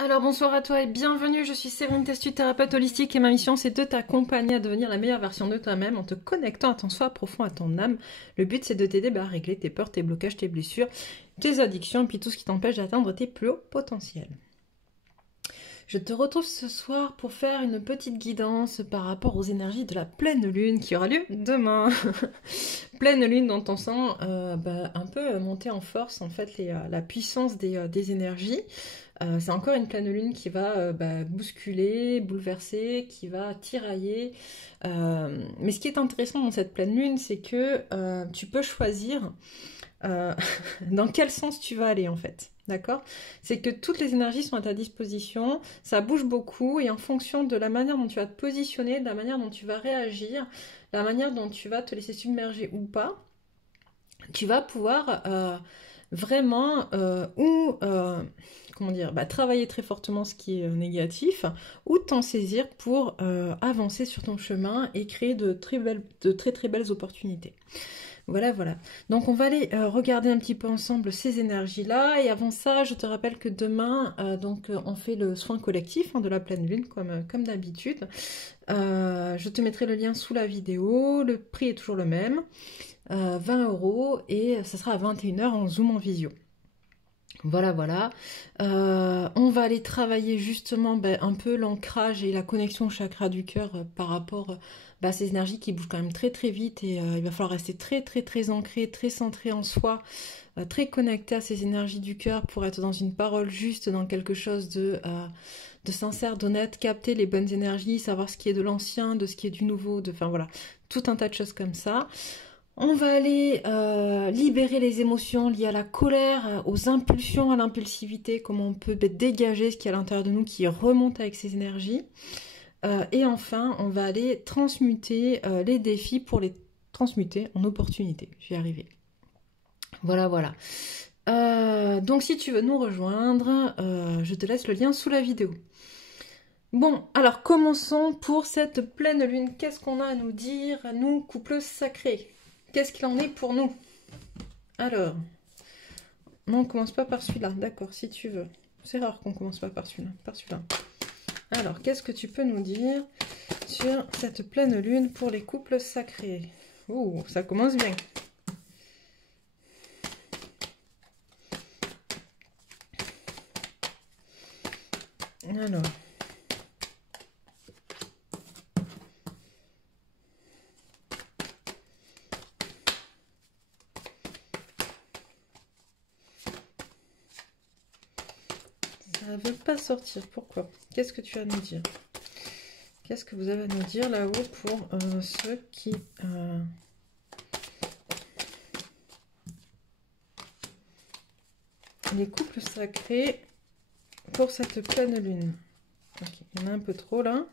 Alors bonsoir à toi et bienvenue, je suis Séverine Testu, thérapeute holistique et ma mission c'est de t'accompagner à devenir la meilleure version de toi-même en te connectant à ton soi profond, à ton âme. Le but c'est de t'aider à régler tes peurs, tes blocages, tes blessures, tes addictions et puis tout ce qui t'empêche d'atteindre tes plus hauts potentiels. Je te retrouve ce soir pour faire une petite guidance par rapport aux énergies de la pleine lune qui aura lieu demain. Pleine lune dont on sent un peu monter en force en fait la puissance des énergies. C'est encore une pleine lune qui va bousculer, bouleverser, qui va tirailler. Mais ce qui est intéressant dans cette pleine lune, c'est que tu peux choisir dans quel sens tu vas aller en fait. D'accord? C'est que toutes les énergies sont à ta disposition, ça bouge beaucoup et en fonction de la manière dont tu vas te positionner, de la manière dont tu vas réagir, la manière dont tu vas te laisser submerger ou pas, tu vas pouvoir vraiment travailler très fortement ce qui est négatif ou t'en saisir pour avancer sur ton chemin et créer de très très belles opportunités. Voilà, voilà. Donc on va aller regarder un petit peu ensemble ces énergies-là. Et avant ça, je te rappelle que demain, on fait le soin collectif de la pleine lune, comme d'habitude. Je te mettrai le lien sous la vidéo. Le prix est toujours le même, 20 € et ça sera à 21 h en Zoom en visio. Voilà, voilà. On va aller travailler justement un peu l'ancrage et la connexion au chakra du cœur par rapport à ces énergies qui bougent quand même très très vite et il va falloir rester très très très ancré, très centré en soi, très connecté à ces énergies du cœur pour être dans une parole juste, dans quelque chose de sincère, d'honnête, capter les bonnes énergies, savoir ce qui est de l'ancien, de ce qui est du nouveau, enfin voilà, tout un tas de choses comme ça. On va aller libérer les émotions liées à la colère, aux impulsions, à l'impulsivité, comment on peut dégager ce qui est à l'intérieur de nous, qui remonte avec ces énergies. Et enfin, on va aller transmuter les défis pour les transmuter en opportunités. J'y arrivé. Voilà, voilà. Donc si tu veux nous rejoindre, je te laisse le lien sous la vidéo. Bon, alors commençons pour cette pleine lune. Qu'est-ce qu'on a à nous dire, à nous, couple sacré? Qu'est-ce qu'il en est pour nous? Alors, non, on commence pas par celui-là, d'accord, si tu veux. C'est rare qu'on commence pas par celui-là, Alors, qu'est-ce que tu peux nous dire sur cette pleine lune pour les couples sacrés? Oh, ça commence bien. Alors... ça ne veut pas sortir. Pourquoi? Qu'est-ce que tu as à nous dire? Qu'est-ce que vous avez à nous dire là-haut pour ceux qui... les couples sacrés pour cette pleine lune. Okay, il y en a un peu trop là.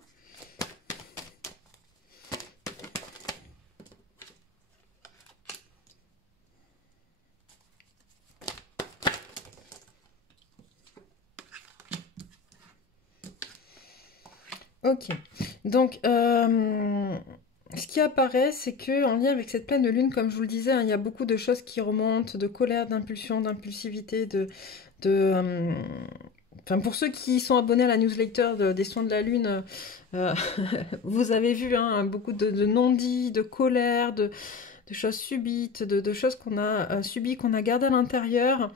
Ok, donc ce qui apparaît, c'est que en lien avec cette pleine lune, comme je vous le disais, il y a beaucoup de choses qui remontent, de colère, d'impulsion, d'impulsivité, enfin, pour ceux qui sont abonnés à la newsletter des soins de la lune, vous avez vu beaucoup de non-dits, de colère, de choses subites, de choses qu'on a subies, qu'on a gardées à l'intérieur,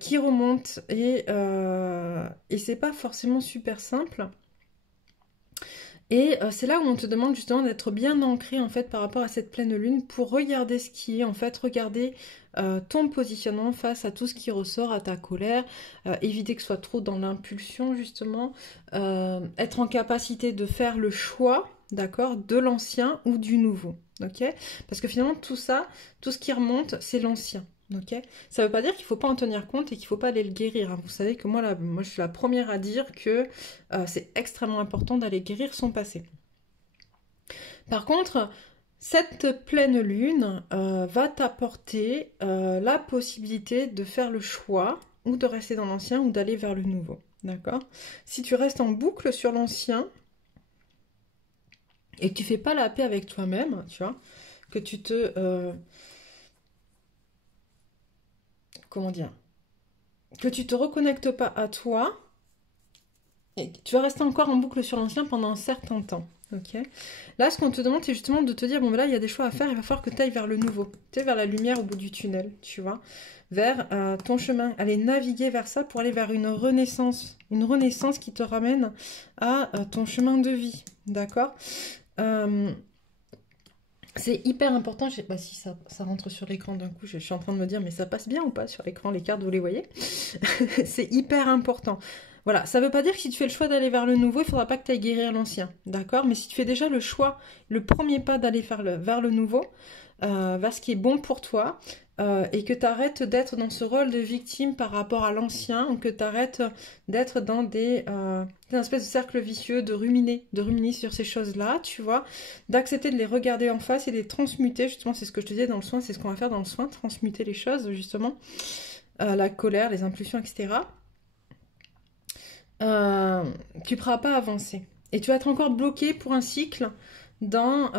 qui remontent et c'est pas forcément super simple. Et c'est là où on te demande justement d'être bien ancré en fait par rapport à cette pleine lune pour regarder ce qui est, en fait, regarder ton positionnement face à tout ce qui ressort, à ta colère, éviter que ce soit trop dans l'impulsion justement, être en capacité de faire le choix, d'accord, de l'ancien ou du nouveau, ok? Parce que finalement tout ça, tout ce qui remonte, c'est l'ancien. Ok, ça ne veut pas dire qu'il ne faut pas en tenir compte et qu'il ne faut pas aller le guérir. Hein. Vous savez que moi, je suis la première à dire que c'est extrêmement important d'aller guérir son passé. Par contre, cette pleine lune va t'apporter la possibilité de faire le choix ou de rester dans l'ancien ou d'aller vers le nouveau. D'accord? Si tu restes en boucle sur l'ancien et que tu ne fais pas la paix avec toi-même, tu vois, que tu te... comment dire, que tu te reconnectes pas à toi, Et tu vas rester encore en boucle sur l'ancien pendant un certain temps. Ok. Là, ce qu'on te demande, c'est justement de te dire, bon, ben là, il y a des choix à faire, il va falloir que tu ailles vers le nouveau. Tu sais, vers la lumière au bout du tunnel, tu vois. Vers ton chemin. Aller naviguer vers ça pour aller vers une renaissance. Une renaissance qui te ramène à ton chemin de vie. D'accord. C'est hyper important. Bah, si ça rentre sur l'écran d'un coup, je suis en train de me dire, mais ça passe bien ou pas sur l'écran, les cartes, vous les voyez? C'est hyper important. Voilà, ça ne veut pas dire que si tu fais le choix d'aller vers le nouveau, il ne faudra pas que tu ailles guérir l'ancien, d'accord? Mais si tu fais déjà le choix, le premier pas d'aller vers le nouveau, vers ce qui est bon pour toi, et que tu arrêtes d'être dans ce rôle de victime par rapport à l'ancien, ou que tu arrêtes d'être dans des espèces de cercle vicieux, de ruminer sur ces choses-là, tu vois, d'accepter de les regarder en face et de les transmuter, justement, c'est ce que je te disais dans le soin, c'est ce qu'on va faire dans le soin, transmuter les choses, justement, la colère, les impulsions, etc., tu ne pourras pas avancer. Et tu vas être encore bloqué pour un cycle dans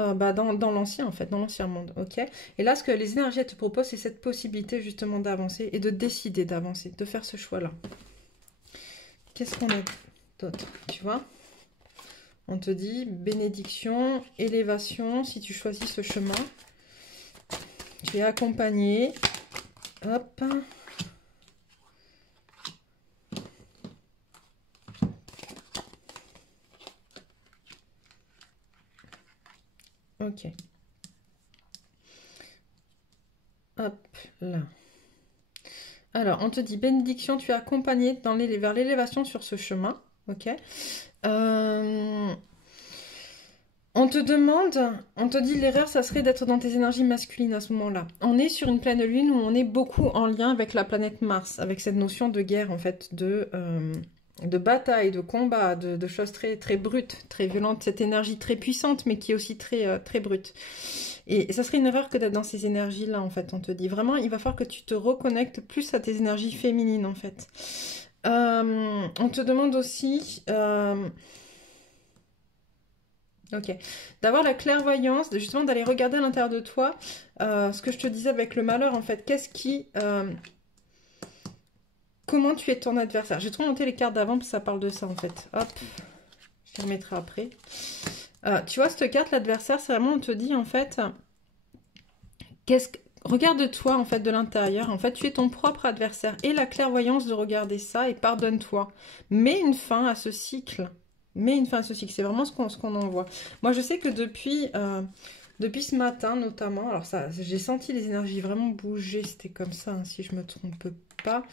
l'ancien, en fait, dans l'ancien monde, ok? Et là, ce que les énergies te proposent, c'est cette possibilité, justement, d'avancer et de décider d'avancer, de faire ce choix-là. Qu'est-ce qu'on a d'autre, tu vois? On te dit bénédiction, élévation, si tu choisis ce chemin. Tu es accompagné. Hop. Ok. Hop là. Alors, on te dit bénédiction, tu es accompagné vers l'élévation sur ce chemin. Ok. On te dit l'erreur, ça serait d'être dans tes énergies masculines à ce moment-là. On est sur une pleine lune où on est beaucoup en lien avec la planète Mars, avec cette notion de guerre, en fait, de bataille, de combat, de choses très, très brutes, très violentes, cette énergie très puissante, mais qui est aussi très, très brute. Et ça serait une erreur que d'être dans ces énergies-là, en fait, on te dit. Vraiment, il va falloir que tu te reconnectes plus à tes énergies féminines, en fait. On te demande aussi... ok, d'avoir la clairvoyance, justement d'aller regarder à l'intérieur de toi, ce que je te disais avec le malheur, en fait. Comment tu es ton adversaire? J'ai trop monté les cartes d'avant parce que ça parle de ça, en fait. Hop, je les remettrai après. Tu vois, cette carte, l'adversaire, c'est vraiment, on te dit, en fait, regarde-toi, en fait, de l'intérieur. En fait, tu es ton propre adversaire. Et la clairvoyance de regarder ça et pardonne-toi. Mets une fin à ce cycle. C'est vraiment ce qu'on en voit. Moi, je sais que depuis ce matin, notamment, alors ça, j'ai senti les énergies vraiment bouger. C'était comme ça, hein, si je me trompe pas.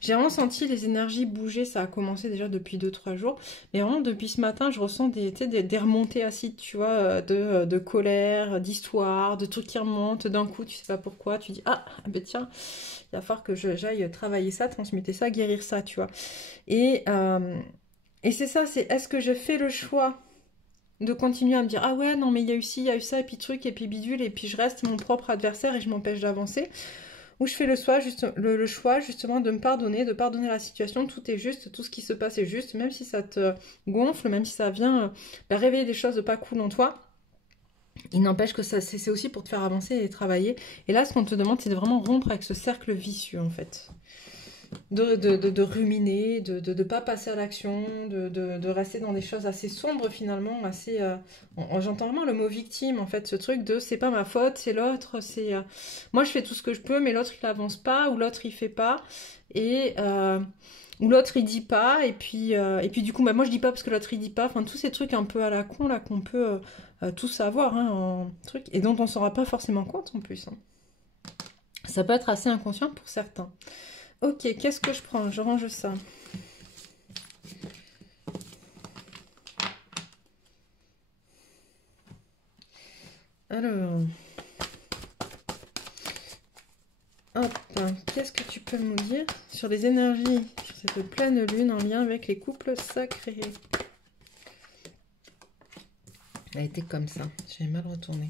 J'ai vraiment senti les énergies bouger. Ça a commencé déjà depuis 2-3 jours. Mais vraiment, depuis ce matin, je ressens des remontées acides, tu vois, de colère, d'histoire, de trucs qui remontent. D'un coup, tu sais pas pourquoi. Tu dis, ah ben tiens, il va falloir que j'aille travailler ça, transmuter ça, guérir ça, tu vois. Et c'est ça, c'est est-ce que je fais le choix de continuer à me dire, ah ouais, non, mais il y a eu ci, il y a eu ça, et puis truc, et puis bidule, et puis je reste mon propre adversaire et je m'empêche d'avancer. Ou je fais le choix justement de me pardonner, de pardonner la situation, tout est juste, tout ce qui se passe est juste, même si ça te gonfle, même si ça vient réveiller des choses pas cool en toi. Il n'empêche que c'est aussi pour te faire avancer et travailler. Et là, ce qu'on te demande, c'est de vraiment rompre avec ce cercle vicieux, en fait. De ruminer, de ne pas passer à l'action, de rester dans des choses assez sombres finalement, assez... j'entends vraiment le mot victime en fait, ce truc de c'est pas ma faute, c'est l'autre, c'est... moi je fais tout ce que je peux, mais l'autre il n'avance pas, ou l'autre il fait pas, et... ou l'autre il dit pas, et puis du coup, bah, moi je dis pas parce que l'autre il dit pas, enfin tous ces trucs un peu à la con là qu'on peut tous avoir, hein, en truc, et dont on s'en rend pas forcément compte en plus. Hein. Ça peut être assez inconscient pour certains. Ok, qu'est-ce que je prends? Je range ça. Alors. Hop, qu'est-ce que tu peux nous dire sur les énergies, sur cette pleine lune en lien avec les couples sacrés? Elle a été comme ça, j'ai mal retourné.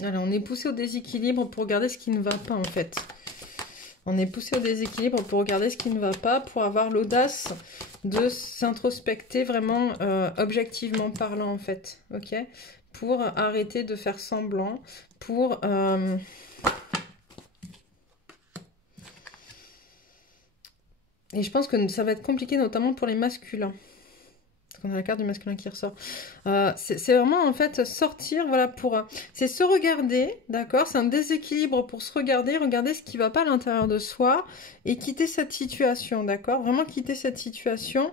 Alors, on est poussé au déséquilibre pour regarder ce qui ne va pas, en fait. On est poussé au déséquilibre pour regarder ce qui ne va pas, pour avoir l'audace de s'introspecter vraiment objectivement parlant, en fait. Ok? Pour arrêter de faire semblant, pour Et je pense que ça va être compliqué, notamment pour les masculins. Parce qu'on a la carte du masculin qui ressort. C'est vraiment, en fait, sortir, voilà, pour... c'est se regarder, d'accord? C'est un déséquilibre pour se regarder, regarder ce qui ne va pas à l'intérieur de soi, et quitter cette situation, d'accord? Vraiment quitter cette situation.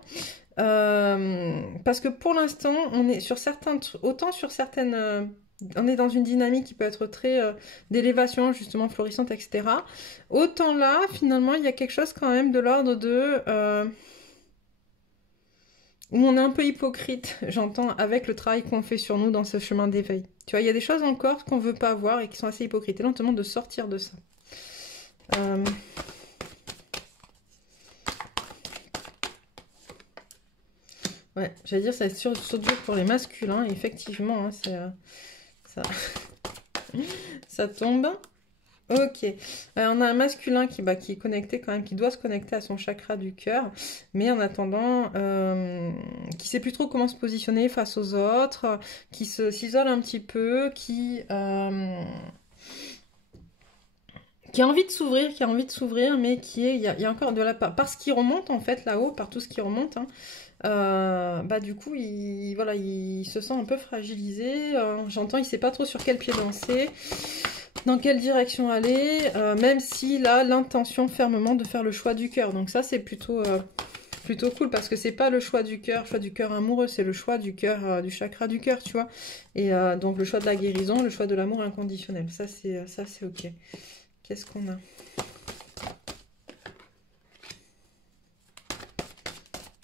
Parce que pour l'instant, on est sur certains... Autant sur certaines... on est dans une dynamique qui peut être très d'élévation, justement, florissante, etc. Autant là, finalement, il y a quelque chose quand même de l'ordre de... où on est un peu hypocrite, j'entends, avec le travail qu'on fait sur nous dans ce chemin d'éveil. Tu vois, il y a des choses encore qu'on veut pas voir et qui sont assez hypocrites. Et là, on te demande de sortir de ça. Ouais, j'allais dire, ça va être surtout dur pour les masculins. Effectivement, hein, c'est... ça... ça tombe. Ok, on a un masculin qui est connecté quand même, qui doit se connecter à son chakra du cœur, mais en attendant, qui sait plus trop comment se positionner face aux autres, qui s'isole un petit peu, qui a envie de s'ouvrir, mais il y a encore de la part, parce qu'il remonte en fait là-haut, par tout ce qui remonte, hein, du coup, voilà, il se sent un peu fragilisé, j'entends, il sait pas trop sur quel pied danser. Dans quelle direction aller, même s'il a l'intention fermement de faire le choix du cœur. Donc ça, c'est plutôt cool, parce que c'est pas le choix du cœur amoureux, c'est le choix du cœur, du chakra du cœur, tu vois. Et donc le choix de la guérison, le choix de l'amour inconditionnel. Ça, c'est ok. Qu'est-ce qu'on a?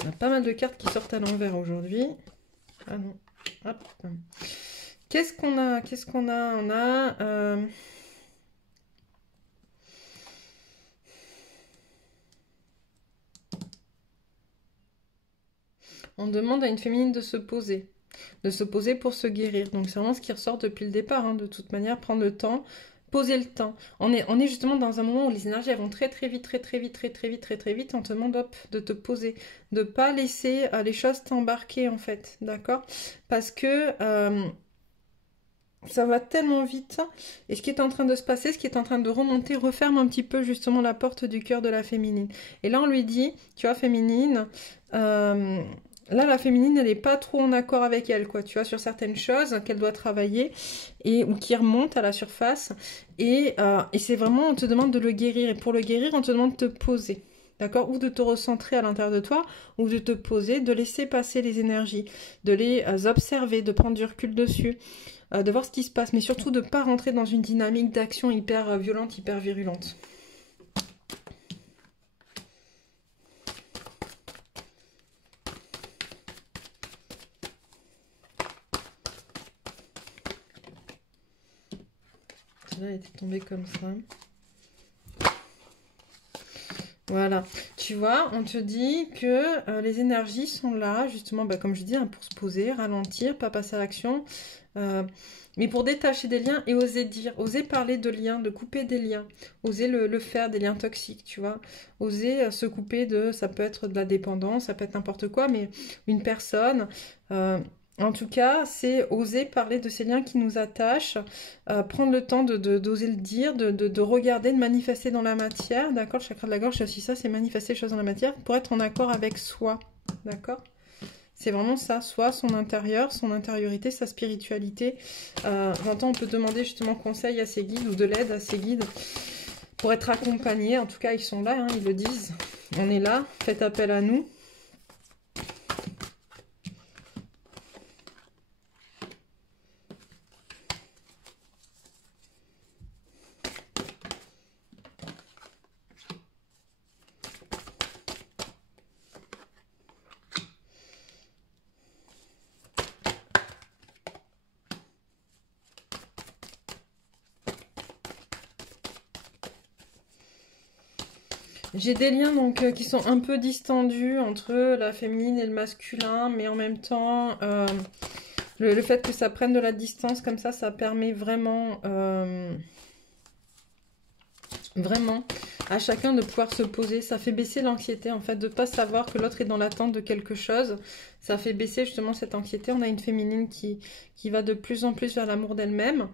On a pas mal de cartes qui sortent à l'envers aujourd'hui. Ah non. Hop. Qu'est-ce qu'on a? On a... on demande à une féminine de se poser pour se guérir. Donc c'est vraiment ce qui ressort depuis le départ, hein, de toute manière, prendre le temps, poser le temps. On est justement dans un moment où les énergies elles vont très vite, très vite. On te demande hop, de te poser, de pas laisser les choses t'embarquer en fait, d'accord? Parce que ça va tellement vite, et ce qui est en train de se passer, ce qui est en train de remonter, referme un petit peu justement la porte du cœur de la féminine. Et là on lui dit, tu vois, féminine, là la féminine elle n'est pas trop en accord avec elle, quoi, tu vois, sur certaines choses qu'elle doit travailler, ou qui remontent à la surface, et c'est vraiment, on te demande de le guérir, et pour le guérir on te demande de te poser. D'accord? Ou de te recentrer à l'intérieur de toi, ou de te poser, de laisser passer les énergies, de les observer, de prendre du recul dessus, de voir ce qui se passe, mais surtout de ne pas rentrer dans une dynamique d'action hyper violente, hyper virulente. Celle-là était tombée comme ça. Voilà, tu vois, on te dit que les énergies sont là, justement, comme je dis, hein, pour se poser, ralentir, pas passer à l'action, mais pour détacher des liens et oser dire, oser parler de liens, de couper des liens, oser le faire, des liens toxiques, tu vois, oser se couper de, ça peut être de la dépendance, ça peut être n'importe quoi, mais une personne... en tout cas, c'est oser parler de ces liens qui nous attachent, prendre le temps d'oser le dire, de regarder, de manifester dans la matière, d'accord? Le chakra de la gorge, c'est aussi ça, c'est manifester les choses dans la matière pour être en accord avec soi, d'accord? C'est vraiment ça, soi, son intérieur, son intériorité, sa spiritualité. J'entends, on peut demander justement conseil à ses guides ou de l'aide à ses guides pour être accompagné. En tout cas, ils sont là, hein, ils le disent. On est là, faites appel à nous. J'ai des liens donc qui sont un peu distendus entre la féminine et le masculin, mais en même temps, le fait que ça prenne de la distance comme ça permet vraiment, vraiment à chacun de pouvoir se poser. Ça fait baisser l'anxiété en fait, de ne pas savoir que l'autre est dans l'attente de quelque chose. Ça fait baisser justement cette anxiété. On a une féminine qui va de plus en plus vers l'amour d'elle-même.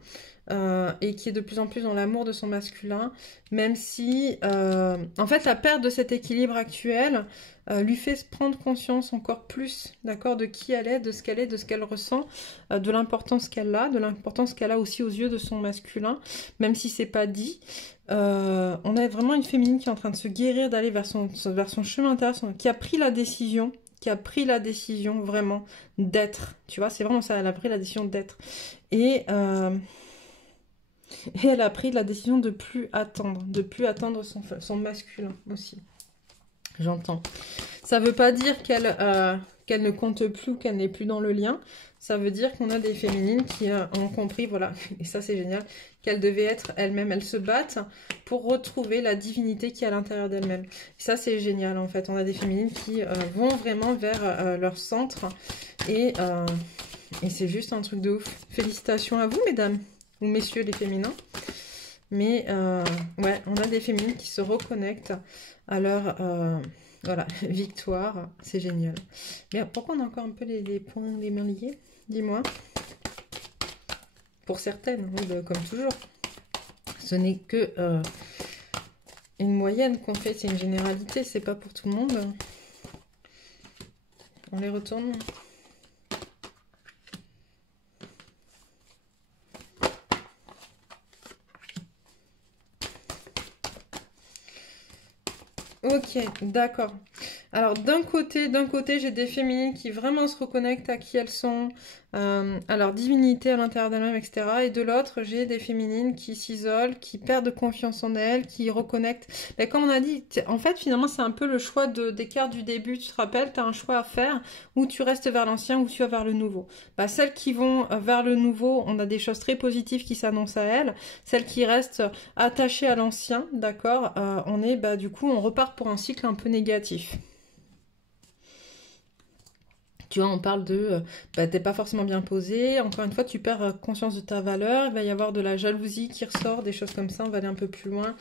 et qui est de plus en plus dans l'amour de son masculin, même si, en fait, la perte de cet équilibre actuel lui fait prendre conscience encore plus, d'accord, de qui elle est, de ce qu'elle ressent, de l'importance qu'elle a, aussi aux yeux de son masculin, même si c'est pas dit. On a vraiment une féminine qui est en train de se guérir, d'aller vers son chemin intérieur, qui a pris la décision vraiment d'être, tu vois, c'est vraiment ça, elle a pris la décision d'être. Et elle a pris la décision de plus attendre son masculin aussi. J'entends. Ça veut pas dire qu'elle ne compte plus ou qu'elle n'est plus dans le lien. Ça veut dire qu'on a des féminines qui ont compris, voilà, et ça c'est génial, qu'elles devaient être elles-mêmes. Elles se battent pour retrouver la divinité qui est à l'intérieur d'elles-mêmes. Ça c'est génial en fait. On a des féminines qui vont vraiment vers leur centre et c'est juste un truc de ouf. Félicitations à vous mesdames, ou messieurs les féminins. Mais ouais, on a des féminines qui se reconnectent à leur voilà, victoire. C'est génial. Mais pourquoi on a encore un peu les poings, les mains liées? Dis-moi. Pour certaines, oui, bah, comme toujours. Ce n'est que une moyenne qu'on fait, c'est une généralité, c'est pas pour tout le monde. On les retourne. Ok, d'accord. Alors d'un côté, j'ai des féminines qui vraiment se reconnectent à qui elles sont, à leur divinité à l'intérieur d'elles-mêmes, etc. Et de l'autre, j'ai des féminines qui s'isolent, qui perdent confiance en elles, qui reconnectent. Mais comme on a dit, en fait, finalement, c'est un peu le choix des cartes du début. Tu te rappelles, tu as un choix à faire, ou tu restes vers l'ancien, ou tu vas vers le nouveau. Bah, celles qui vont vers le nouveau, on a des choses très positives qui s'annoncent à elles. Celles qui restent attachées à l'ancien, d'accord, du coup, on repart pour un cycle un peu négatif. Tu vois, on parle de, t'es pas forcément bien posé, encore une fois, tu perds conscience de ta valeur, il va y avoir de la jalousie qui ressort, des choses comme ça, on va aller un peu plus loin.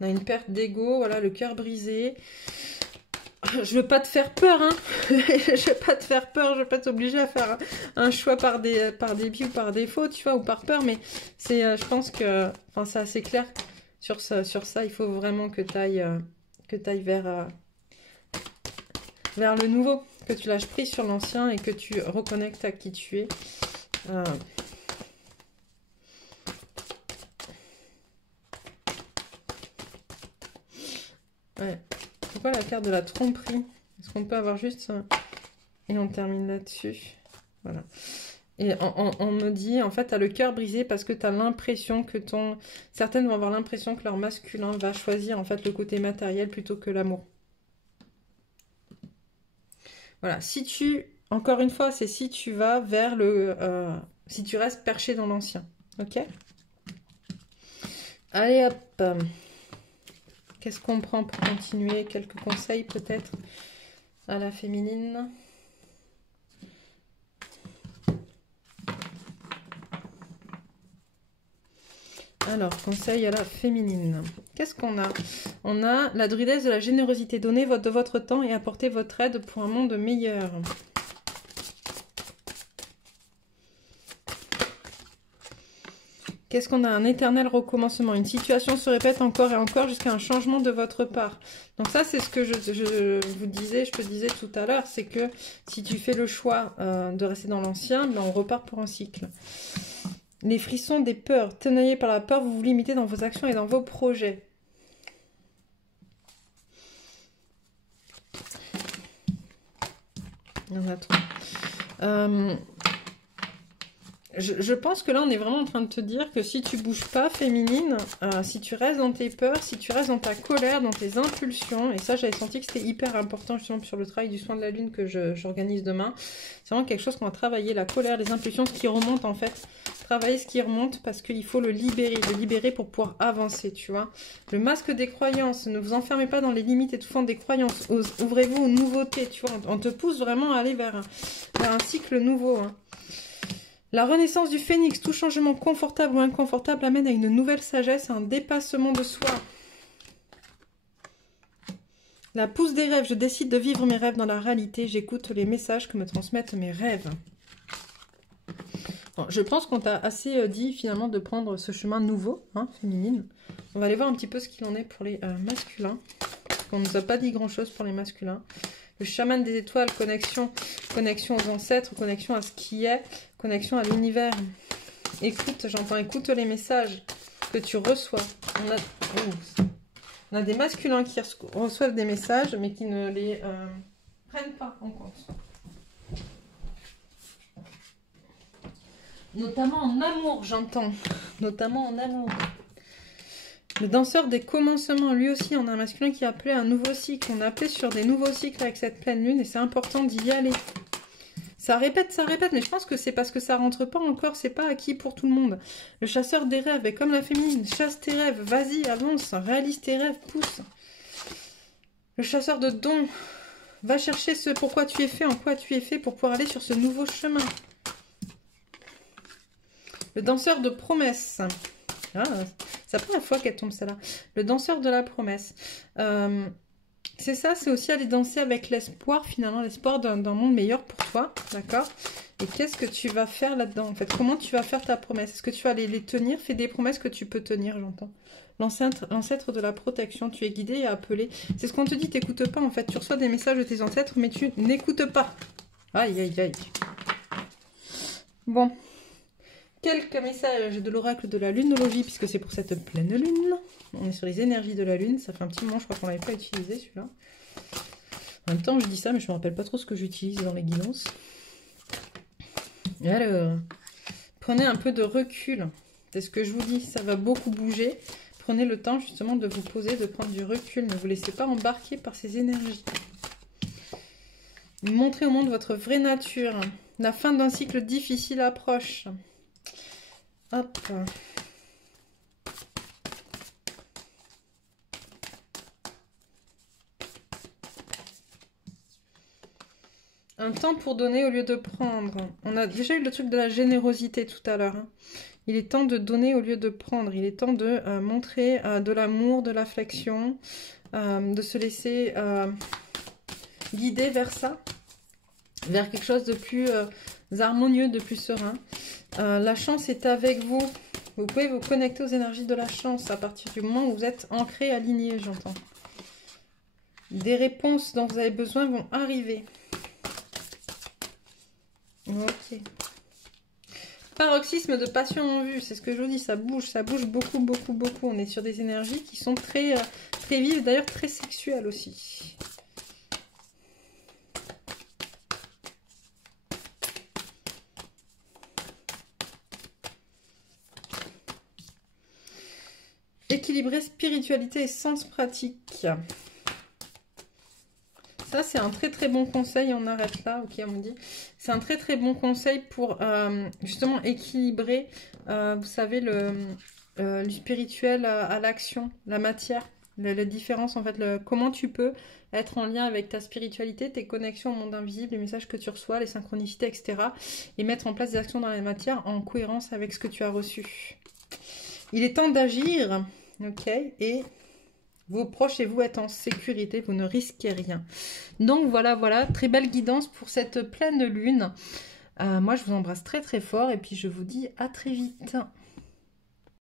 On a une perte d'ego, voilà, le cœur brisé. Je veux pas te faire peur, hein. Je veux pas te faire peur, je veux pas t'obliger à faire un choix par dépit ou par défaut, tu vois, ou par peur, mais c'est, je pense que, enfin, c'est assez clair sur ça, il faut vraiment que tu ailles vers le nouveau, que tu lâches prise sur l'ancien et que tu reconnectes à qui tu es. Ouais. Pourquoi la carte de la tromperie? Est-ce qu'on peut avoir juste ça? Et on termine là-dessus. Voilà. Et on me dit, en fait, tu as le cœur brisé parce que tu as l'impression que certaines vont avoir l'impression que leur masculin va choisir, en fait, le côté matériel plutôt que l'amour. Voilà, encore une fois, c'est si tu vas vers si tu restes perché dans l'ancien, ok? Allez hop, qu'est-ce qu'on prend pour continuer? Quelques conseils peut-être à la féminine. Alors, conseil à la féminine. Qu'est-ce qu'on a? On a la druidesse de la générosité. Donnez de votre temps et apportez votre aide pour un monde meilleur. Qu'est-ce qu'on a? Un éternel recommencement. Une situation se répète encore et encore jusqu'à un changement de votre part. Donc ça, c'est ce que je te disais tout à l'heure. C'est que si tu fais le choix de rester dans l'ancien, ben on repart pour un cycle. Les frissons des peurs. Tenaillés par la peur, vous vous limitez dans vos actions et dans vos projets. Il y en a trop. Je pense que là, on est vraiment en train de te dire que si tu bouges pas, féminine, si tu restes dans tes peurs, si tu restes dans ta colère, dans tes impulsions, et ça, j'avais senti que c'était hyper important justement sur le travail du soin de la lune que j'organise demain. C'est vraiment quelque chose qu'on va travailler, la colère, les impulsions, ce qui remonte en fait. Travailler ce qui remonte parce qu'il faut le libérer pour pouvoir avancer, tu vois. Le masque des croyances, ne vous enfermez pas dans les limites étouffantes des croyances. Ouvrez-vous aux nouveautés, tu vois. On te pousse vraiment à aller vers un cycle nouveau, hein. La renaissance du phénix, tout changement confortable ou inconfortable amène à une nouvelle sagesse, à un dépassement de soi. La pousse des rêves, je décide de vivre mes rêves dans la réalité, j'écoute les messages que me transmettent mes rêves. Bon, je pense qu'on t'a assez dit finalement de prendre ce chemin nouveau, hein, féminine. On va aller voir un petit peu ce qu'il en est pour les masculins. On ne nous a pas dit grand-chose pour les masculins. Le chaman des étoiles, connexion aux ancêtres, connexion à ce qui est, connexion à l'univers. Écoute, j'entends, écoute les messages que tu reçois. On a des masculins qui reçoivent des messages, mais qui ne les prennent pas en compte. Notamment en amour, j'entends. Notamment en amour. Le danseur des commencements, lui aussi, on a un masculin qui a appelé un nouveau cycle. On a appelé sur des nouveaux cycles avec cette pleine lune et c'est important d'y aller. Ça répète, mais je pense que c'est parce que ça rentre pas encore, c'est pas acquis pour tout le monde. Le chasseur des rêves est comme la féminine, chasse tes rêves, vas-y, avance, réalise tes rêves, pousse. Le chasseur de dons, va chercher ce pourquoi tu es fait, en quoi tu es fait pour pouvoir aller sur ce nouveau chemin. Le danseur de promesses. Ah, c'est la première fois qu'elle tombe celle-là. Le danseur de la promesse. C'est ça, c'est aussi aller danser avec l'espoir, finalement, l'espoir d'un monde meilleur pour toi, d'accord? Et qu'est-ce que tu vas faire là-dedans, en fait? Comment tu vas faire ta promesse? Est-ce que tu vas les tenir? Fais des promesses que tu peux tenir, j'entends. L'ancêtre de la protection, tu es guidé et appelé. C'est ce qu'on te dit, t'écoutes pas, en fait. Tu reçois des messages de tes ancêtres, mais tu n'écoutes pas. Aïe, aïe, aïe. Bon. Quelques messages de l'oracle de la lunologie, puisque c'est pour cette pleine lune. On est sur les énergies de la lune. Ça fait un petit moment, je crois qu'on ne l'avait pas utilisé, celui-là. En même temps, je dis ça, mais je ne me rappelle pas trop ce que j'utilise dans les guidances. Alors, prenez un peu de recul. C'est ce que je vous dis, ça va beaucoup bouger. Prenez le temps, justement, de vous poser, de prendre du recul. Ne vous laissez pas embarquer par ces énergies. Montrez au monde votre vraie nature. La fin d'un cycle difficile approche. Hop. Un temps pour donner au lieu de prendre. On a déjà eu le truc de la générosité tout à l'heure. Hein. Il est temps de donner au lieu de prendre. Il est temps de montrer de l'amour, de l'affection, de se laisser guider vers ça, vers quelque chose de plus harmonieux, de plus serein. La chance est avec vous. Vous pouvez vous connecter aux énergies de la chance à partir du moment où vous êtes ancré, aligné, j'entends. Des réponses dont vous avez besoin vont arriver. Ok. Paroxysme de passion en vue, c'est ce que je vous dis, ça bouge beaucoup, beaucoup, beaucoup. On est sur des énergies qui sont très, très vives, d'ailleurs très sexuelles aussi. Équilibrer spiritualité et sens pratique. Ça, c'est un très très bon conseil. On arrête là, ok, on me dit. C'est un très très bon conseil pour justement équilibrer, vous savez, le spirituel à l'action, la matière, la différence en fait, comment tu peux être en lien avec ta spiritualité, tes connexions au monde invisible, les messages que tu reçois, les synchronicités, etc. Et mettre en place des actions dans la matière en cohérence avec ce que tu as reçu. Il est temps d'agir, ok, et vos proches et vous êtes en sécurité, vous ne risquez rien. Donc voilà, voilà, très belle guidance pour cette pleine lune. Moi, je vous embrasse très très fort et puis je vous dis à très vite.